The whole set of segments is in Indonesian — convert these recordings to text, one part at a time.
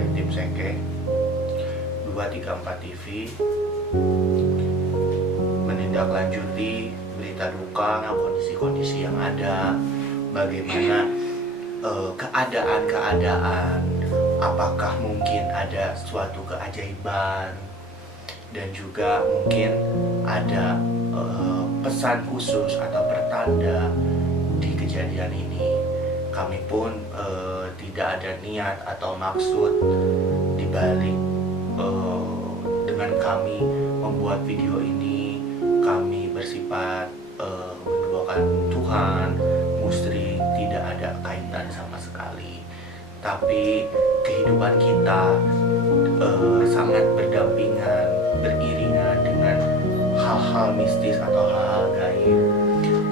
dari tim Seke 234 TV menindaklanjuti berita duka, kondisi-kondisi yang ada, bagaimana keadaan-keadaan, apakah mungkin ada suatu keajaiban, dan juga mungkin ada pesan khusus atau pertanda di kejadian ini. Kami pun tidak ada niat atau maksud dibalik dengan kami membuat video ini. Kami bersifat menduakan Tuhan, musri, tidak ada kaitan sama sekali. Tapi kehidupan kita sangat berdampingan, beriringan dengan hal-hal mistis atau hal-hal gaib.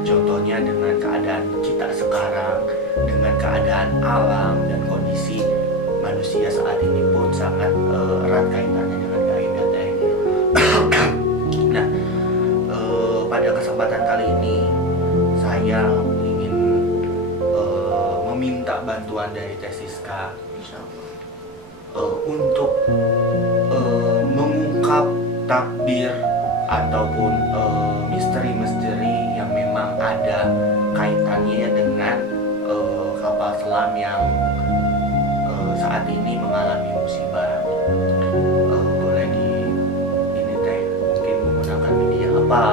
Contohnya dengan keadaan kita sekarang, dengan keadaan alam dan kondisi manusia saat ini pun sangat erat kaitannya dengan gaib ya Teh. Nah, pada kesempatan kali ini saya ingin meminta bantuan dari Teh Siska untuk mengungkap takbir ataupun misteri-misteri yang memang ada kaitannya dengan kapal selam yang saat ini mengalami musibah. Boleh ini Teh, mungkin menggunakan media apa?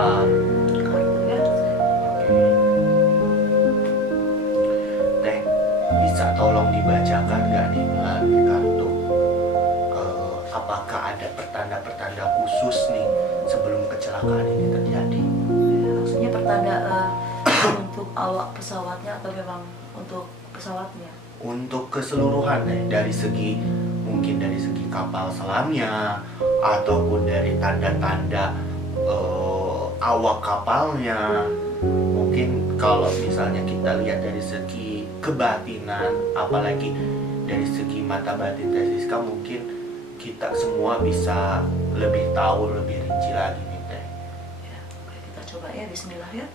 Teh, bisa tolong dibacakan nggak nih melalui kartu? Apakah ada pertanda-pertanda khusus nih sebelum kecelakaan ini terjadi? Maksudnya pertanda untuk awak pesawatnya atau memang untuk pesawatnya? Untuk keseluruhan dari segi, mungkin dari segi kapal selamnya ataupun dari tanda-tanda awak kapalnya. Mungkin kalau misalnya kita lihat dari segi kebatinan, apalagi dari segi mata batin Teh Siska, mungkin kita semua bisa lebih tahu, lebih rinci lagi nih Teh. Ya, oke, kita coba ya, bismillah ya.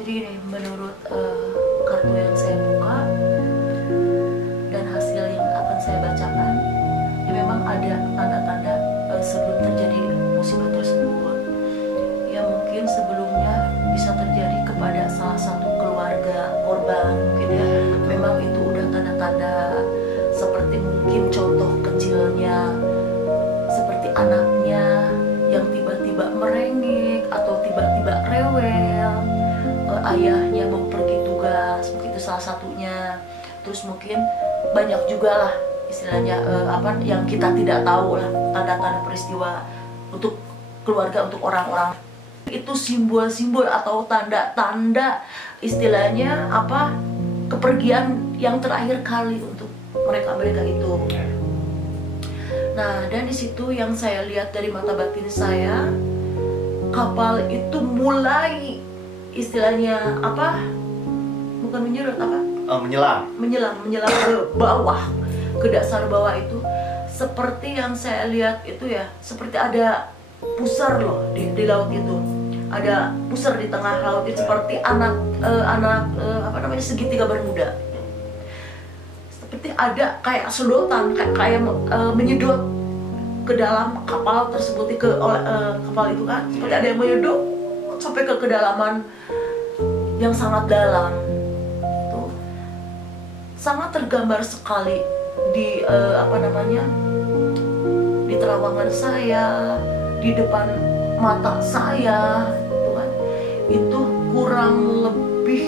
Jadi ini menurut kartu yang saya buka dan hasil yang akan saya bacakan, ya memang ada tanda-tanda sebelum terjadi musibah tersebut. Ya mungkin sebelumnya bisa terjadi kepada salah satu keluarga korban, mungkin ya memang itu udah tanda-tanda seperti mungkin contoh kecilnya, seperti anaknya yang tiba-tiba merengek atau tiba-tiba rewel. Ayahnya mau pergi tugas, mungkin itu salah satunya. Terus mungkin banyak juga lah istilahnya yang kita tidak tahu lah, tanda-tanda peristiwa untuk keluarga, untuk orang-orang. Itu simbol-simbol atau tanda-tanda istilahnya kepergian yang terakhir kali untuk mereka itu. Nah, dan di situ yang saya lihat dari mata batin saya, kapal itu mulai istilahnya bukan menyerut menyelam ke bawah, ke dasar bawah itu. Seperti yang saya lihat itu ya, seperti ada pusar loh di laut itu, ada pusar di tengah laut itu, seperti anak segitiga bermuda, seperti ada kayak sedotan, kayak menyedot ke dalam kapal tersebut, kapal itu kan, seperti ada yang menyedot sampai ke kedalaman yang sangat dalam. Tuh sangat tergambar sekali di di terawangan saya, di depan mata saya gitu kan, itu kurang lebih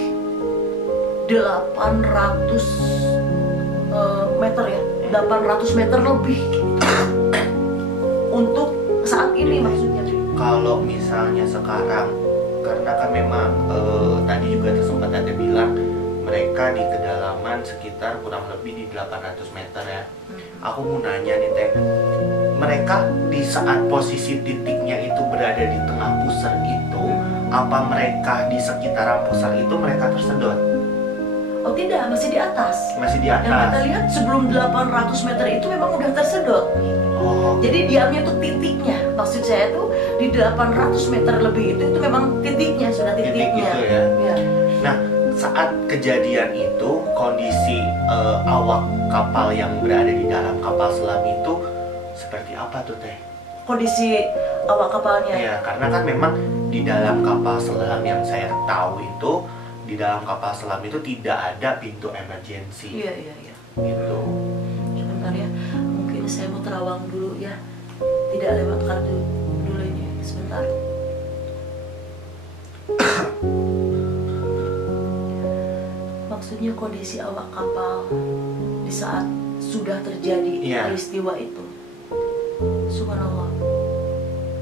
800 meter ya, 800 meter lebih untuk saat ini maksudnya. Kalau misalnya sekarang, karena kan memang tadi juga sempat ada bilang mereka di kedalaman sekitar kurang lebih di 800 meter ya. Aku mau nanya nih Teh, mereka di saat posisi titiknya itu berada di tengah pusar itu, apa mereka di sekitaran pusar itu mereka tersedot? Oh tidak, masih di atas. Masih di Yang kita atas. lihat sebelum 800 meter itu memang udah tersedot. Oh, Jadi diamnya tuh titiknya, maksud saya tuh di 800 meter lebih itu memang titiknya, sudah titik titiknya. gitu ya. Ya. Nah, saat kejadian itu kondisi awak kapal yang berada di dalam kapal selam itu seperti apa tuh Teh? Kondisi awak kapalnya. Ya, karena kan memang di dalam kapal selam yang saya tahu itu, di dalam kapal selam itu tidak ada pintu emergency. Iya, iya, iya. Gitu. Sebentar ya, mungkin saya mau terawang dulu ya. Tidak lewat kartu dulu ini, sebentar. Maksudnya kondisi awak kapal di saat sudah terjadi Iya. peristiwa itu. Subhanallah.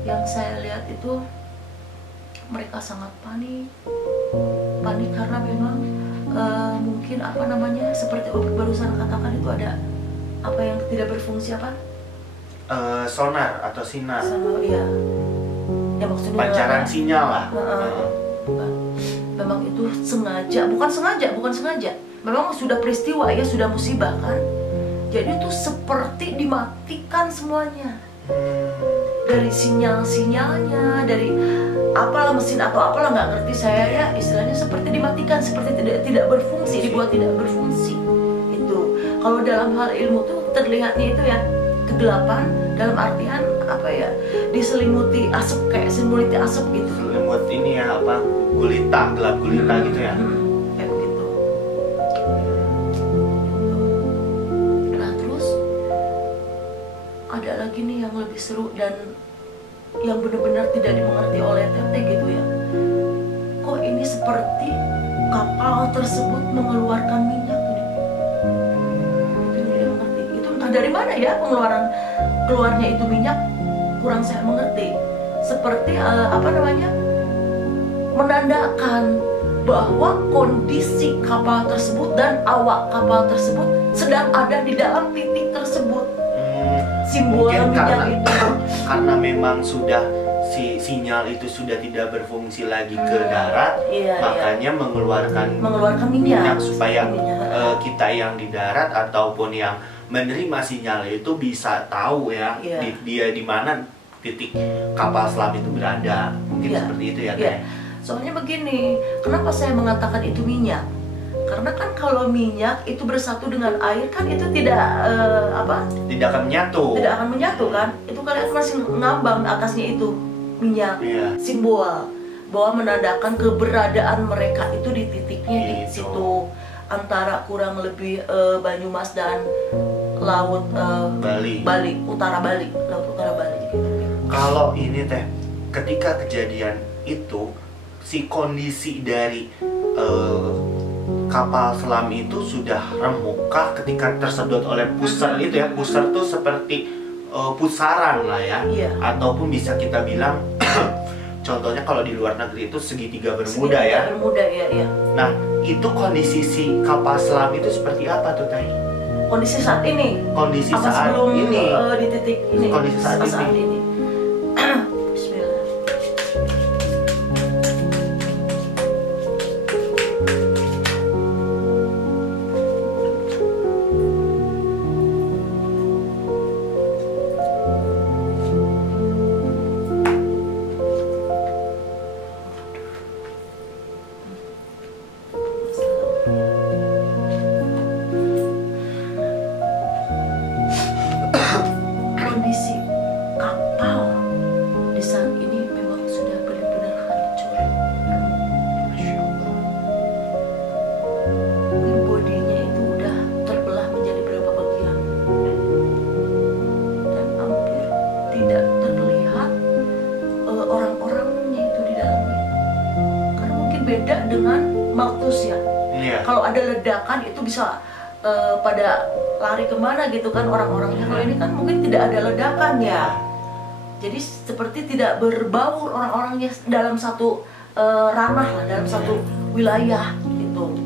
Yang saya lihat itu mereka sangat panik. Panik karena memang mungkin apa namanya, seperti Opik barusan katakan itu ada apa yang tidak berfungsi apa? Sonar atau sinar, Sama ya. Ya maksudnya pancaran sinyal lah. bukan. Memang itu bukan sengaja. Memang sudah peristiwa ya, sudah musibah kan. Jadi itu seperti dimatikan semuanya. Dari sinyal-sinyalnya, dari apalah mesin atau apalah nggak ngerti saya ya, istilahnya seperti dimatikan, seperti tidak berfungsi, dibuat tidak berfungsi. Itu kalau dalam hal ilmu tuh terlihatnya itu ya kegelapan, dalam artian apa ya, diselimuti asap, kayak selimuti asap gitu. Selimut ini ya apa, gulita, gelap gulita gitu ya. Kayak begitu. Nah terus ada lagi nih yang lebih seru dan yang benar-benar tidak dimengerti oleh Teteh gitu ya. Kok ini seperti kapal tersebut mengeluarkan minyak nih? Itu yang tidak mengerti. Itu entah dari mana ya keluarnya itu minyak, kurang saya mengerti. Seperti apa namanya, menandakan bahwa kondisi kapal tersebut dan awak kapal tersebut sedang ada di dalam titik tersebut. Simbol Mungkin minyak itu. karena memang sudah sinyal itu sudah tidak berfungsi lagi ke darat, Iya, makanya mengeluarkan minyak supaya minyak. kita yang di darat ataupun yang menerima sinyal itu bisa tahu ya, Iya. dia di mana titik kapal selam itu berada. Mungkin Iya. seperti itu ya, Iya. Teh. Soalnya begini, kenapa saya mengatakan itu minyak? Karena kan kalau minyak itu bersatu dengan air kan itu tidak Tidak akan menyatu. tidak akan menyatu kan? Itu kalian masih ngambang atasnya itu minyak. Iya. Simbol bahwa menandakan keberadaan mereka itu di titiknya di Gitu. situ, antara kurang lebih Banyumas dan laut Bali. utara Bali, laut utara Bali. Kalau ini Teh, ketika kejadian itu si kondisi dari kapal selam itu sudah remukah ketika tersedot oleh pusar itu ya? Pusar tuh seperti pusaran lah ya, Iya. ataupun bisa kita bilang contohnya kalau di luar negeri itu segitiga bermuda ya. Bermuda ya. Nah, itu kondisi si kapal selam itu seperti apa tuh Teh? Kondisi saat ini. Kondisi Apa saat sebelum ini. di titik ini? Kondisi saat ini. Bismillah. Kondisi kapal ada ledakan itu bisa pada lari kemana gitu kan orang-orangnya. Kalau ini kan mungkin tidak ada ledakan ya, jadi seperti tidak berbaur orang-orangnya dalam satu ranah lah, dalam satu wilayah gitu.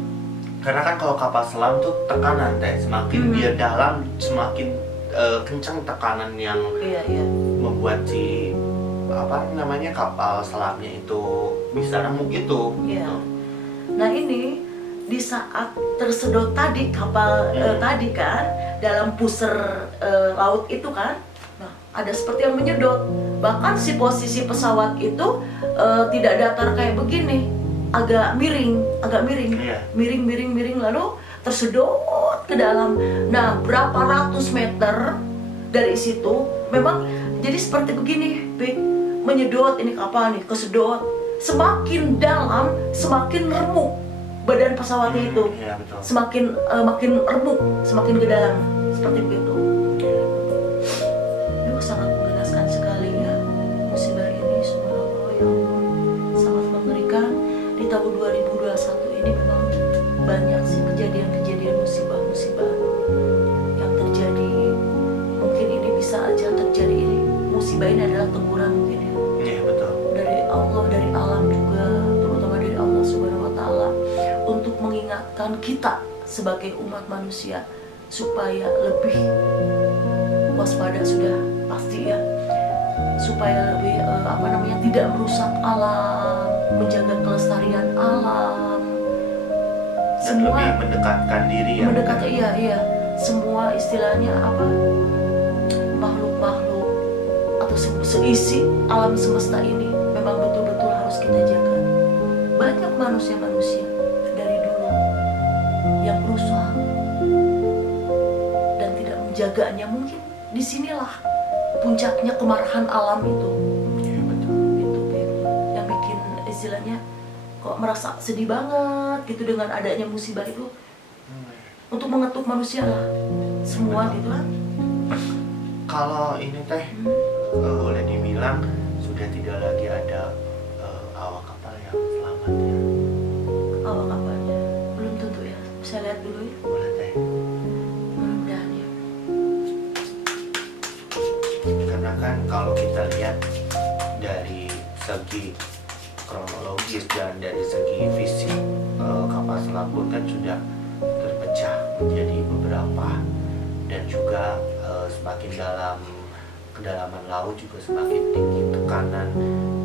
Karena kan kalau kapal selam tuh tekanan teh, semakin dia dalam semakin kencang tekanan yang membuat si kapal selamnya itu bisa remuk itu. Iya. Nah ini di saat tersedot tadi kapal tadi kan dalam puser laut itu kan, nah ada seperti yang menyedot. Bahkan si posisi pesawat itu tidak datar kayak begini, agak miring, miring lalu tersedot ke dalam. Nah berapa ratus meter dari situ memang jadi seperti begini, menyedot ini kapal nih, kesedot. Semakin dalam semakin remuk badan pesawatnya itu, semakin makin remuk, semakin ke dalam, seperti begitu. Itu sangat mengenaskan sekali ya musibah ini, subhanallah ya Allah, sangat mengerikan. Di tahun 2021 ini memang banyak sih kejadian-kejadian musibah-musibah yang terjadi. Mungkin ini bisa aja terjadi, ini musibah ini adalah teguran mungkin ya. Iya betul. Dari Allah, dari alam juga, terutama dari Allah Subhanahu wa Ta'ala, untuk mengingatkan kita sebagai umat manusia supaya lebih waspada, sudah pasti ya, supaya lebih tidak merusak alam, menjaga kelestarian alam, dan semua lebih mendekatkan diri ya. Mendekatkan iya, semua istilahnya makhluk-makhluk atau seisi alam semesta ini memang betul-betul harus kita jaga. Banyak manusia-manusia dari dulu yang berusaha dan tidak menjaganya. Mungkin disinilah puncaknya kemarahan alam itu. Iya betul. Itu yang bikin istilahnya kok merasa sedih banget gitu dengan adanya musibah itu. Untuk mengetuk manusia lah semua gitu kan. Kalau ini teh boleh dibilang sudah tidak lagi ada awak kapal yang selamat ya. Awak kapalnya belum tentu ya. Bisa lihat dulu ya. Boleh teh. Mudah-mudahan ya. Karena kan kalau kita lihat dari segi kronologis dan dari segi fisik, kapal selam pun kan sudah terpecah menjadi beberapa, dan juga semakin dalam kedalaman laut juga semakin tinggi tekanan,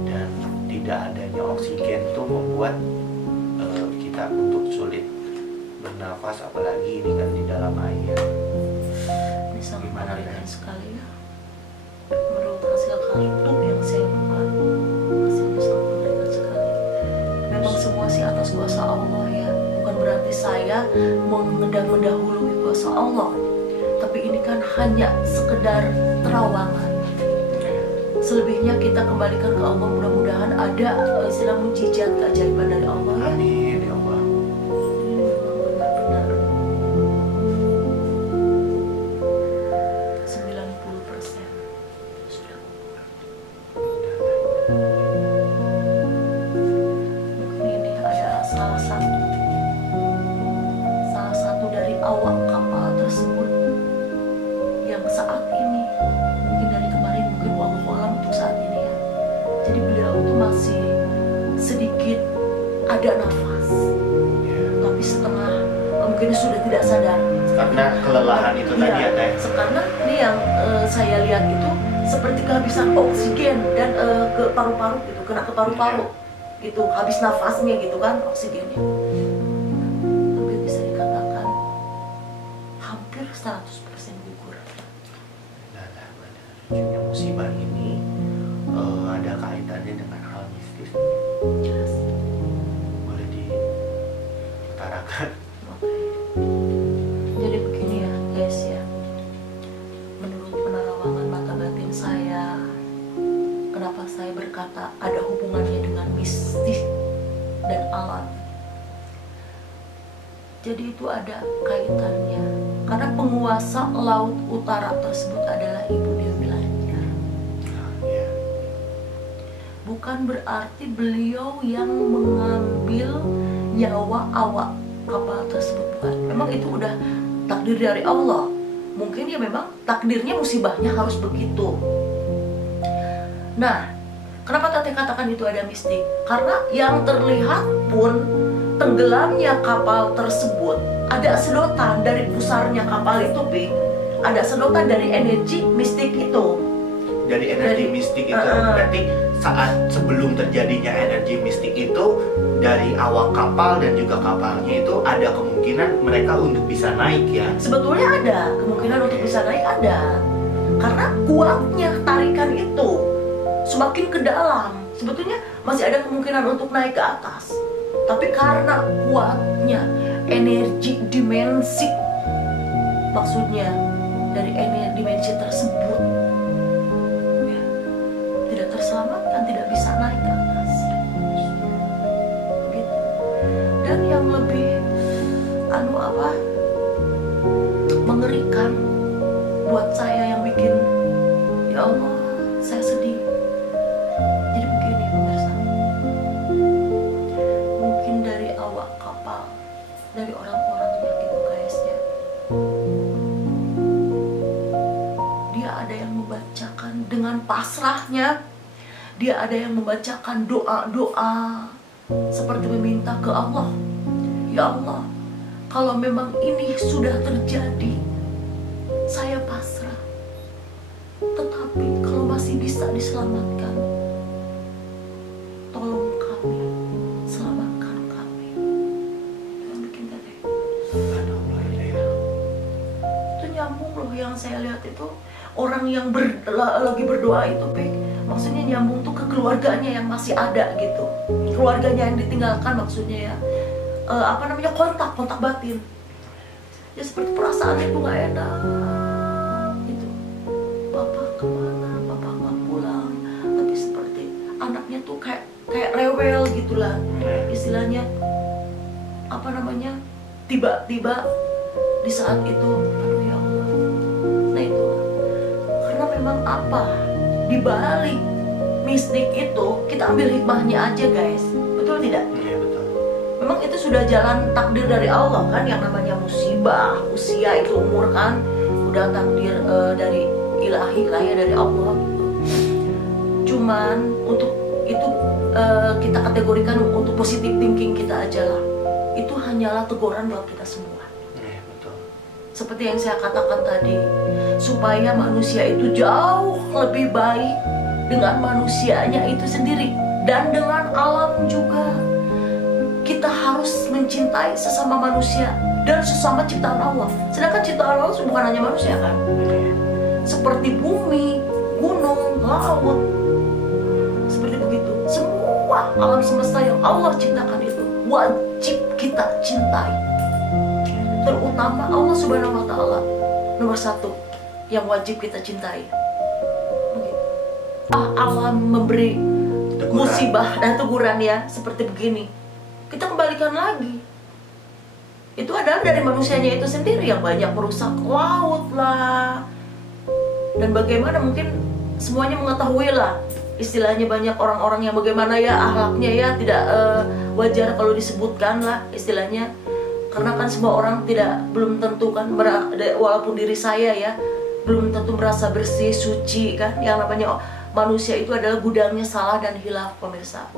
dan tidak adanya oksigen itu membuat kita untuk sulit bernafas, apalagi ini kan di dalam air. Ini sangat Gimana, mengerikan Teh? sekali ya. Menurut hasil kartu yang saya buka, hasilnya sangat mengerikan sekali. Memang semua sih atas kuasa Allah ya. Bukan berarti saya mendahului kuasa Allah, tapi ini kan hanya sekedar terawangan. Selebihnya kita kembalikan ke Allah. Mudah-mudahan ada istilah mujizat, keajaiban dari Allah ya. Amin ya Allah. Ini memang benar-benar 90% sudah gugur. Mungkin ini ada salah satu dari awak kapal tersebut yang saat ini, mungkin dari kemarin, mungkin wallahu alam untuk saat ini ya. Jadi beliau itu masih sedikit ada nafas, tapi setengah, mungkin sudah tidak sadar. Karena kelelahan itu tadi ya teh. Karena ini yang saya lihat itu seperti kehabisan oksigen dan ke paru-paru gitu, kena ke paru-paru gitu, habis nafasnya gitu kan oksigennya. Tapi bisa dikatakan hampir 100% gugur. Ujungnya musibah ini ada kaitannya dengan hal mistis. Jelas. Boleh diutarakan. Oke. Jadi begini ya guys ya, menurut penerawangan mata batin saya, kenapa saya berkata ada hubungannya dengan mistis dan alam. Jadi itu ada kaitannya, karena penguasa laut utara tersebut adalah Ibu Dewi Lanjar. Ya. Bukan berarti beliau yang mengambil nyawa awak kapal tersebut, bukan. Memang itu udah takdir dari Allah. Mungkin ya memang takdirnya musibahnya harus begitu. Nah, kenapa Teteh katakan itu ada mistik? Karena yang terlihat pun tenggelamnya kapal tersebut ada sedotan dari pusarnya kapal itu, Pi. Ada sedotan dari energi mistik itu. Dari energi mistik itu berarti saat sebelum terjadinya energi mistik itu, dari awak kapal dan juga kapalnya itu ada kemungkinan mereka untuk bisa naik ya. Sebetulnya ada kemungkinan untuk bisa naik, ada. Karena kuatnya tarikan itu semakin ke dalam, sebetulnya masih ada kemungkinan untuk naik ke atas. Tapi karena kuatnya energi dimensi, maksudnya dari energi dimensi tersebut ya, tidak terselamatkan, tidak bisa naik ke atas. Begitu. Dan yang lebih mengerikan buat saya, yang bikin ya Allah saya sedih. Jadi begini pemirsa, mungkin dari awak kapal, dari orang-orangnya gitu guys ya, dia ada yang membacakan dengan pasrahnya, dia ada yang membacakan doa-doa seperti meminta ke Allah, ya Allah, kalau memang ini sudah terjadi, saya pasrah. Tetapi kalau masih bisa diselamatkan, tolong kami, selamatkan kami. Itu yang bikin Teteh. Itu nyambung loh, yang saya lihat itu orang yang lagi berdoa itu, Pik. Maksudnya nyambung tuh ke keluarganya yang masih ada gitu, keluarganya yang ditinggalkan, maksudnya ya. Kontak batin. Ya seperti perasaan itu nggak enak gitu. Papa kemana? Papa nggak pulang. Tapi seperti anaknya tuh kayak rewel gitulah. Istilahnya tiba-tiba di saat itu, aduh ya Allah. Nah itu karena memang di balik mistik itu kita ambil hikmahnya aja guys, betul tidak? Memang itu sudah jalan takdir dari Allah kan, yang namanya musibah, usia itu umur kan udah takdir dari ilahi lah ya, dari Allah gitu. Cuman untuk itu kita kategorikan untuk positive thinking kita aja lah. Itu hanyalah teguran buat kita semua. Betul. Seperti yang saya katakan tadi, supaya manusia itu jauh lebih baik dengan manusianya itu sendiri dan dengan alam juga. Kita harus mencintai sesama manusia dan sesama ciptaan Allah. Sedangkan ciptaan Allah bukan hanya manusia kan, seperti bumi, gunung, laut, seperti begitu. Semua alam semesta yang Allah ciptakan itu wajib kita cintai. Terutama Allah Subhanahu Wa Taala nomor 1 yang wajib kita cintai. Begitu. Alam memberi musibah dan teguran ya seperti begini. Kita kembalikan lagi, itu adalah dari manusianya itu sendiri yang banyak merusak laut lah. Dan bagaimana mungkin semuanya mengetahui lah, istilahnya banyak orang-orang yang bagaimana ya akhlaknya ya tidak wajar kalau disebutkan lah istilahnya. Karena kan semua orang belum tentu kan, walaupun diri saya ya belum tentu merasa bersih, suci kan. Yang namanya manusia itu adalah gudangnya salah dan hilaf pemirsa.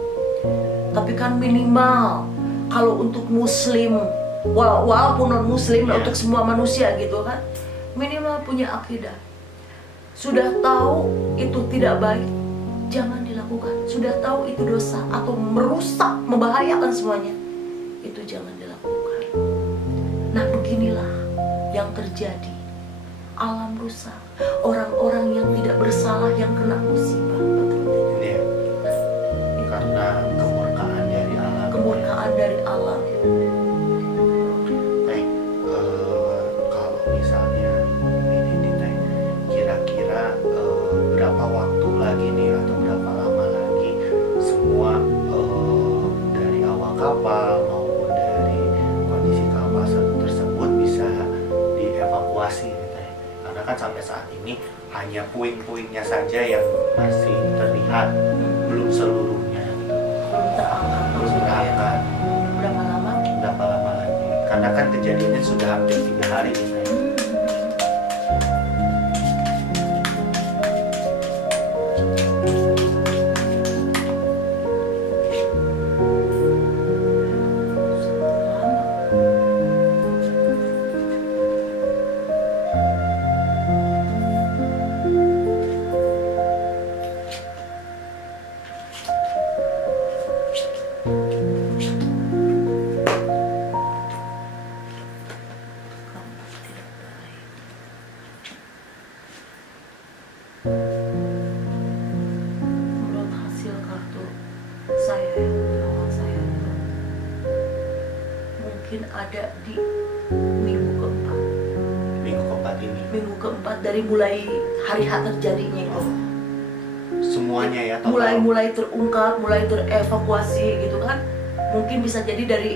Tapi kan minimal kalau untuk muslim, walaupun non muslim, untuk semua manusia gitu kan, minimal punya akidah. Sudah tahu itu tidak baik, jangan dilakukan. Sudah tahu itu dosa atau merusak, membahayakan semuanya, itu jangan dilakukan. Nah beginilah yang terjadi. Alam rusak, orang-orang yang tidak bersalah yang kena musibah. Karena kemurkaan dari alam. Baik, kalau misalnya ini Teh, kira-kira berapa waktu lagi nih atau berapa lama lagi semua dari awak kapal maupun dari kondisi kapal tersebut bisa dievakuasi nih Teh? Karena kan sampai saat ini hanya puing-puingnya saja yang masih terlihat, belum seluruhnya. Belum terangkat. Berapa lama lagi? karena kan kejadiannya sudah hampir 3 hari nih Teh. Menurut hasil kartu saya, awal saya itu mungkin ada di minggu keempat. Minggu keempat ini Minggu keempat dari mulai hari H terjadinya itu. semuanya ya total. Mulai terungkap, mulai terevakuasi gitu kan. Mungkin bisa jadi dari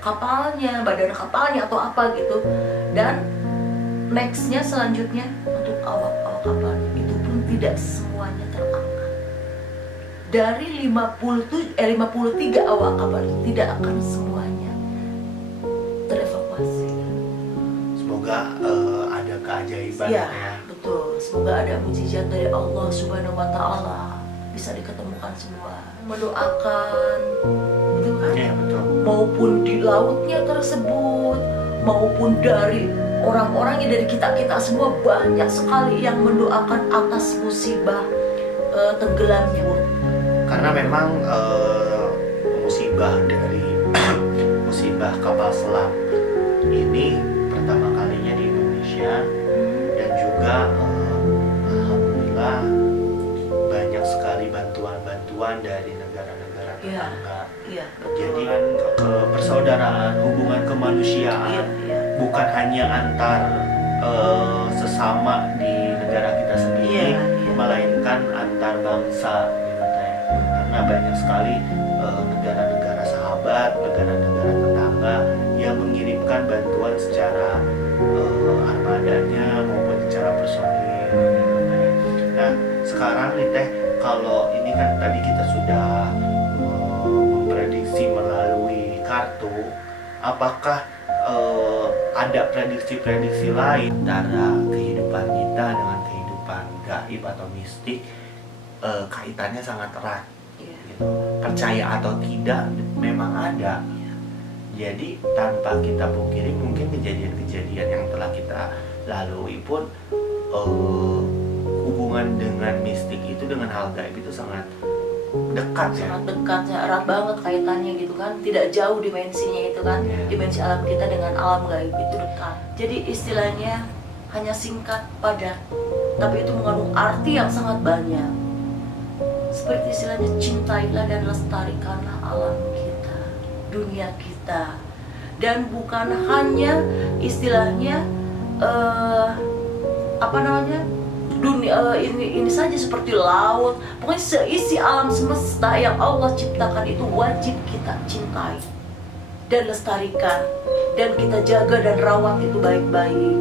kapalnya, badan kapalnya atau apa gitu. Dan nextnya selanjutnya untuk awak kapalnya itu pun tidak semuanya terangkat. Dari 53 awak kapal itu tidak akan semuanya terevakuasi. Semoga ada keajaiban Ya, ya. betul. Semoga ada mujizat dari Allah Subhanahu wa taala bisa diketemukan semua. Mendoakan gitu kan? Iya betul. Maupun di lautnya tersebut, maupun dari orang-orangnya, dari kita semua banyak sekali yang mendoakan atas musibah tenggelamnya, Bu. Karena memang musibah dari musibah kapal selam ini pertama kalinya di Indonesia, dan juga alhamdulillah banyak sekali bantuan-bantuan dari negara-negara Iya. tetangga. Iya, betul. Jadi kan persaudaraan, hubungan kemanusiaan Iya. bukan hanya antar sesama di negara kita sendiri, Iya, iya. melainkan antar bangsa gitu Teh. Karena banyak sekali negara-negara sahabat, negara-negara tetangga yang mengirimkan bantuan secara armadanya maupun secara personil gitu Teh. Nah sekarang nih Teh, kalau ini kan tadi kita sudah memprediksi melalui kartu, apakah ada prediksi-prediksi lain antara kehidupan kita dengan kehidupan gaib atau mistik? Kaitannya sangat erat Iya. gitu. Percaya atau tidak memang ada. Jadi tanpa kita pungkiri, mungkin kejadian-kejadian yang telah kita lalui pun hubungan dengan mistik itu, dengan hal gaib itu sangat dekat ya. Sangat dekat, sangat erat banget kaitannya gitu kan. Tidak jauh dimensinya itu kan. Iya. Dimensi alam kita dengan alam gaib itu dekat. Jadi istilahnya hanya singkat, padat, tapi itu mengandung arti yang sangat banyak. Seperti istilahnya, cintailah dan lestarikanlah alam kita, dunia kita. Dan bukan hanya istilahnya apa namanya, dunia ini saja, seperti laut, pokoknya seisi alam semesta yang Allah ciptakan itu wajib kita cintai dan lestarikan, dan kita jaga dan rawat itu baik-baik.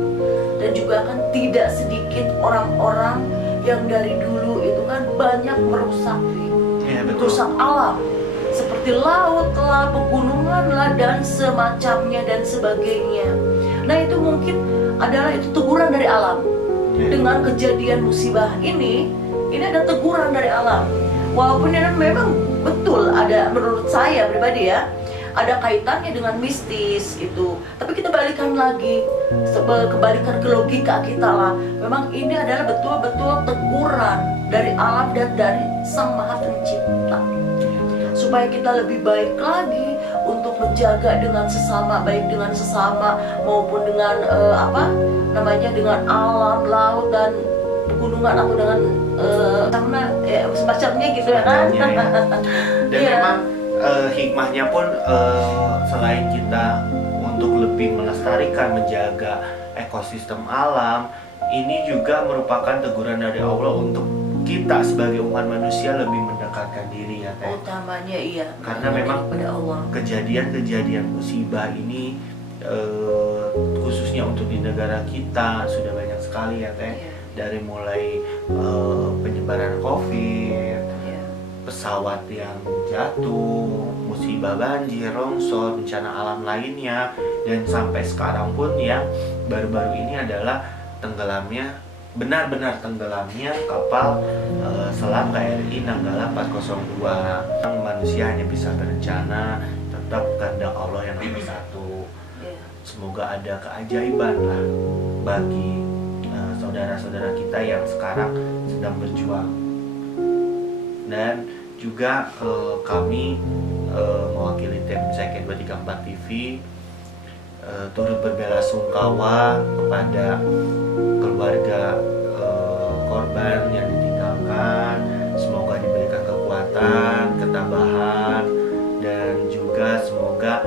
Dan juga kan tidak sedikit orang-orang yang dari dulu itu kan banyak merusak alam, seperti laut lah, pegunungan lah, dan semacamnya dan sebagainya. Nah itu mungkin adalah itu teguran dari alam. Dengan kejadian musibah ini ada teguran dari alam. Walaupun ini memang betul ada, menurut saya pribadi ya, ada kaitannya dengan mistis itu. Tapi kita balikan lagi, kebalikan ke logika kita lah. Memang ini adalah betul-betul teguran dari alam dan dari Sang Maha Pencipta, supaya kita lebih baik lagi untuk menjaga dengan sesama, baik dengan sesama maupun dengan dengan alam, laut dan pegunungan, atau dengan semacamnya gitu ya kan. Ya. Dan Iya. memang hikmahnya pun selain kita untuk lebih melestarikan, menjaga ekosistem alam, ini juga merupakan teguran dari Allah untuk kita sebagai umat manusia lebih mendekatkan diri ya Teh. Utamanya iya, Karena memang kepada Allah. kejadian-kejadian musibah ini khususnya untuk di negara kita sudah banyak sekali ya Teh. Iya. Dari mulai penyebaran COVID, Iya. pesawat yang jatuh, musibah banjir, longsor, bencana alam lainnya, dan sampai sekarang pun yang baru-baru ini adalah benar-benar tenggelamnya kapal selam KRI Nanggala 402. Manusia hanya bisa berencana, tetap kehendak Allah yang nomor satu. Semoga ada keajaiban lah bagi saudara-saudara kita yang sekarang sedang berjuang. Dan juga kami mewakili tim Second 234 TV turut berbelasungkawa kepada keluarga korban yang ditinggalkan. Semoga diberikan kekuatan, ketabahan, dan juga semoga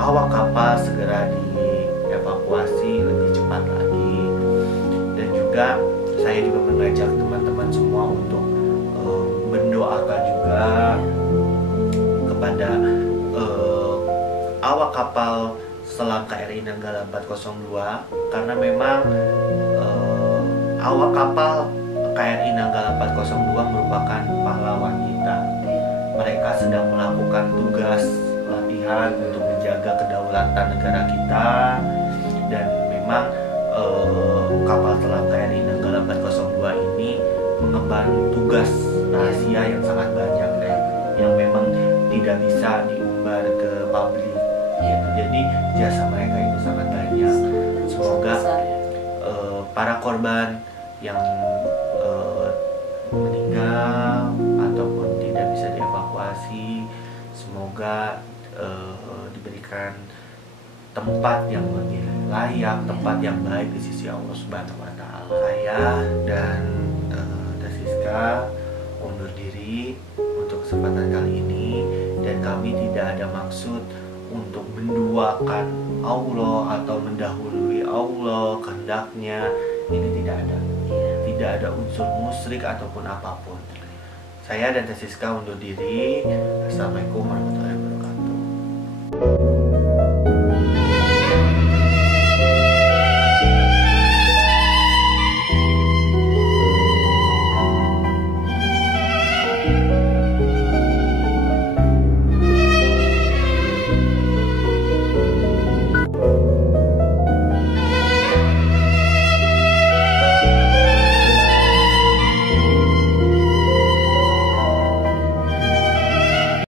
awak kapal segera dievakuasi lebih cepat lagi. Dan juga saya juga mengajak teman-teman semua untuk mendoakan juga kepada awak kapal selam KRI Nanggala 402, karena memang awak kapal KRI Nanggala 402 merupakan pahlawan kita. Mereka sedang melakukan tugas latihan untuk menjaga kedaulatan negara kita, dan memang kapal selam KRI Nanggala 402 ini mengemban tugas rahasia yang sangat banyak yang memang tidak bisa diumbar ke publik. Jadi jasa mereka itu sangat banyak. Semoga para korban yang meninggal ataupun tidak bisa dievakuasi, semoga diberikan tempat yang lebih layak, tempat yang baik di sisi Allah Subhanahu wa Ta'ala. Saya dan Siska undur diri untuk kesempatan kali ini, dan kami tidak ada maksud untuk menduakan Allah atau mendahului Allah kehendaknya. Ini tidak ada, tidak ada unsur musyrik ataupun apapun. Saya dan Siska undur diri. Assalamualaikum warahmatullahi wabarakatuh.